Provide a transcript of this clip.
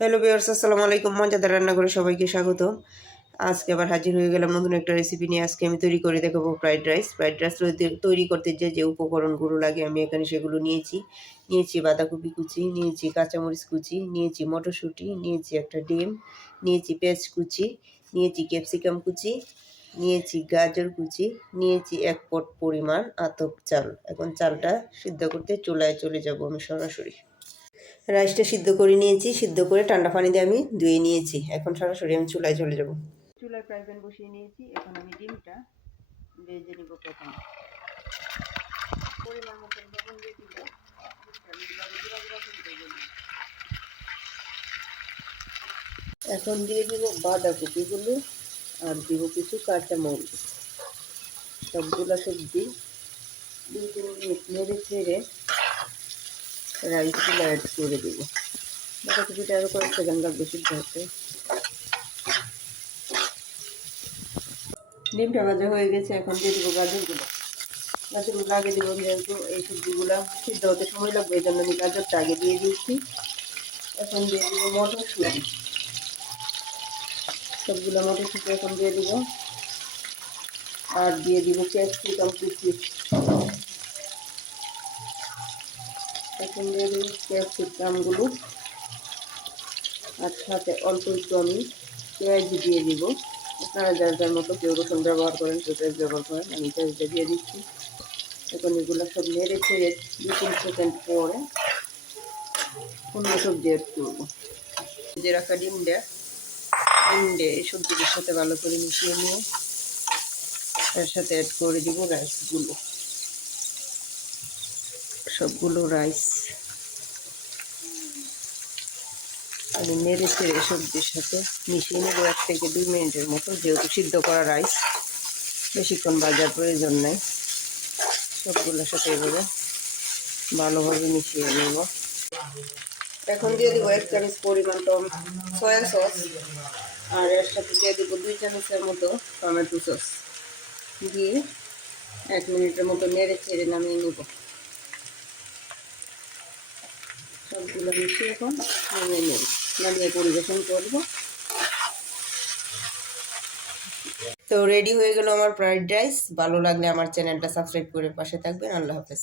Hello viewers, আসসালামু আলাইকুম। মজাদার রান্না করে সবাইকে স্বাগত। আজকে আবার হাজির হয়ে গেলাম নতুন একটা রেসিপি নিয়ে। আজকে আমি তৈরি করে দেখাবো ফ্রাইড রাইস। ফ্রাইড রাইস তৈরি করতে যে উপকরণগুলো লাগে আমি এখানে সেগুলো নিয়েছি বাঁধাকপি কুচি, নিয়েছি কাঁচামরিচ কুচি, নিয়েছি মটরশুঁটি, নিয়েছি একটা ডিম, নিয়েছি পেঁয়াজ কুচি, নিয়েছি ক্যাপসিকাম কুচি, নিয়েছি গাজর কুচি, নিয়েছি 1 পট পরিমাণ আতপ চাল। এখন চালটা সিদ্ধ করতে চুলায় চলে যাব আমি সরাসরি। রাইসটা সিদ্ধ করে নিয়েছি, সিদ্ধ করে ঠান্ডা পানি দিয়ে আমি ধুয়ে নিয়েছি। এখন সরাসরি আমি চুলায় চলে যাব। চুলায় ফ্রাই প্যান বসিয়ে নিয়েছি। এখন আমি ডিমটা ভেজে নিব। প্রথমে পরিমাণ মতন লবণ দিয়ে দিব। এখন দিয়ে দিব বাঁধাকপিগুলো আর দিব কিছু কাঁচামরিচ। সবগুলা সবজি 2-3 মিনিট নেড়ে ছেড়ে রাইসগুলো অ্যাড করে দেবো। বাঁধাকপিটা আরও কয়েক সেকেন্ড লাগবে সিদ্ধ হতে। ডিমটা ভাজা হয়ে গেছে। এখন দিয়ে দেবো গাজরগুলো আগে দেবো, যেহেতু এই সবজিগুলো সিদ্ধ হতে সময় লাগবে এই জন্য আমি গাজরটা আগে দিয়ে দিয়েছি। এখন দিয়ে দেবো মটরশুঁটি, সবগুলো মটরশুঁটি এখন দিয়ে দেবো। আর দিয়ে দিব ক্যাপসিকাম কুচি। এখন দিয়ে দেবো ক্যাপসিকামগুলো, আর সাথে অল্প একটু আমি পেঁয়াজ দিয়ে দিব। আপনারা যার যার মতো কেউ রসুন ব্যবহার করেন, কেউ পেঁয়াজ ব্যবহার করেন, আমি পেঁয়াজটা দিয়ে দিচ্ছি। এখন এগুলো সব নেড়ে ছেড়ে 2-3 সেকেন্ড পরে অন্য সবজি অ্যাড করবো। যে রাখা ডিমটা এই সবজির সাথে ভালো করে মিশিয়ে নিয়ে তার সাথে অ্যাড করে দিব রাইসগুলো। সবগুলো রাইস আমি নেড়ে ছেড়ে সবজির সাথে মিশিয়ে নেব 1 থেকে 2 মিনিটের মতো। যেহেতু সিদ্ধ করা রাইস, বেশিক্ষণ ভাজার প্রয়োজন নেই। সবগুলোর সাথে এভাবে ভালোভাবে মিশিয়ে নেব। এখন দিয়ে দিব 1 চামচ পরিমাণ সয়া সস, আর এর সাথে দিয়ে দিব 2 চামচের মতো টমেটো সস দিয়ে 1 মিনিটের মতো নেড়ে ছেড়ে নামিয়ে নেব। সবগুলো মিশিয়ে এখন নামিয়ে পরিবেশন করব। তো রেডি হয়ে গেল আমার ফ্রাইড রাইস। ভালো লাগলে আমার চ্যানেলটা সাবস্ক্রাইব করে পাশে থাকবেন। আল্লাহ হাফেজ।